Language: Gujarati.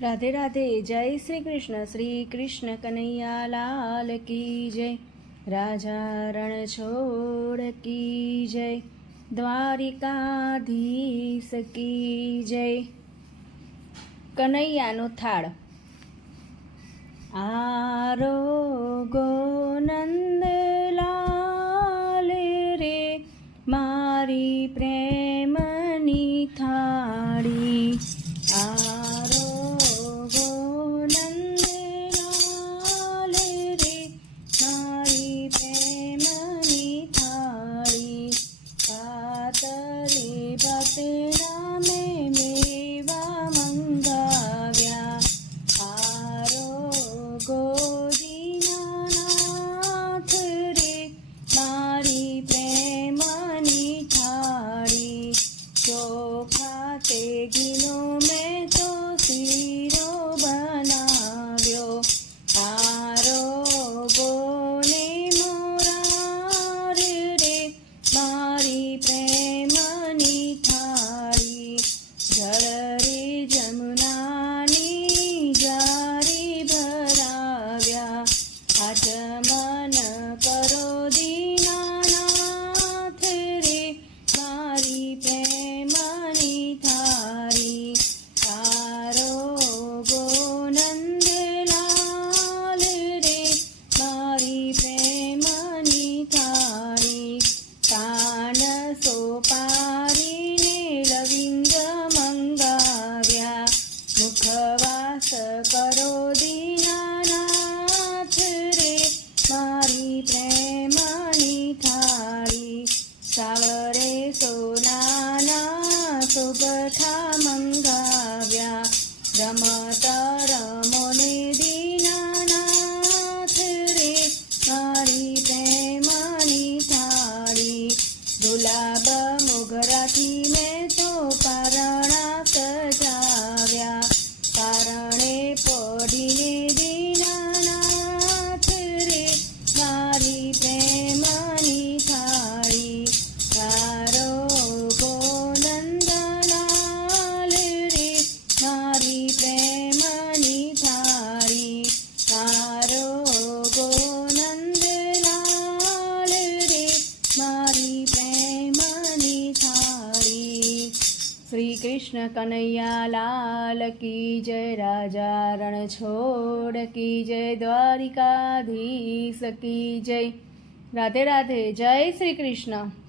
राधे राधे। जय श्री कृष्ण कन्हैया लाल की जय। राजा रण छोड़ की जय। द्वारिकाधीश की जय। कन्हैयानो थाळ। आरोगो नंदलाल रे मारी प्रेमनी थाળી। आरोगो नंदलाल रे मारी प्रेमनी थाળી। कातरे बतना में मेवा मंगाव्या। आरोगो दीनानाथ रे मारी प्रेमनी थाળી। ચોખા તે ઘીનો મેં તો શીરો બનાવ્યો। આરોગો ને મોરાર રે મારી પ્રેમની થાળી। જળરી જમુનાની જારી ભરાવ્યા। આચમન કરો દીનાનાથ રે મારી પ્રેમની થાળી। આરોગો નંદલાલ રે મારી પ્રેમની થાળી। કાન સોપારીને લવિંગ મંગાવ્યા। મુખવાસ કરો દીનાનાથ રે મારી પ્રેમની થાળી। સાવરે સોનાના સુગઠા મંગાવ્યા। રમત રમોને દીનાનાથ રે મારી પ્રેમની થાળી। ગુલાબ મોગરાથી મેં તો પારણા સજાવ્યા। પારણે પડીને દીનાનાથ રે મારી પ્રેમની થાળી। આરોગો નંદલાલ રે મારી પ્રેમની થાળી। આરોગો નંદલાલ રે મારી પ્રેમની થાળી। श्री कृष्ण कन्हैया लाल की जय। राजा रण छोड़ की जय। द्वारिकाधीश की जय। राधे राधे। जय श्री कृष्ण।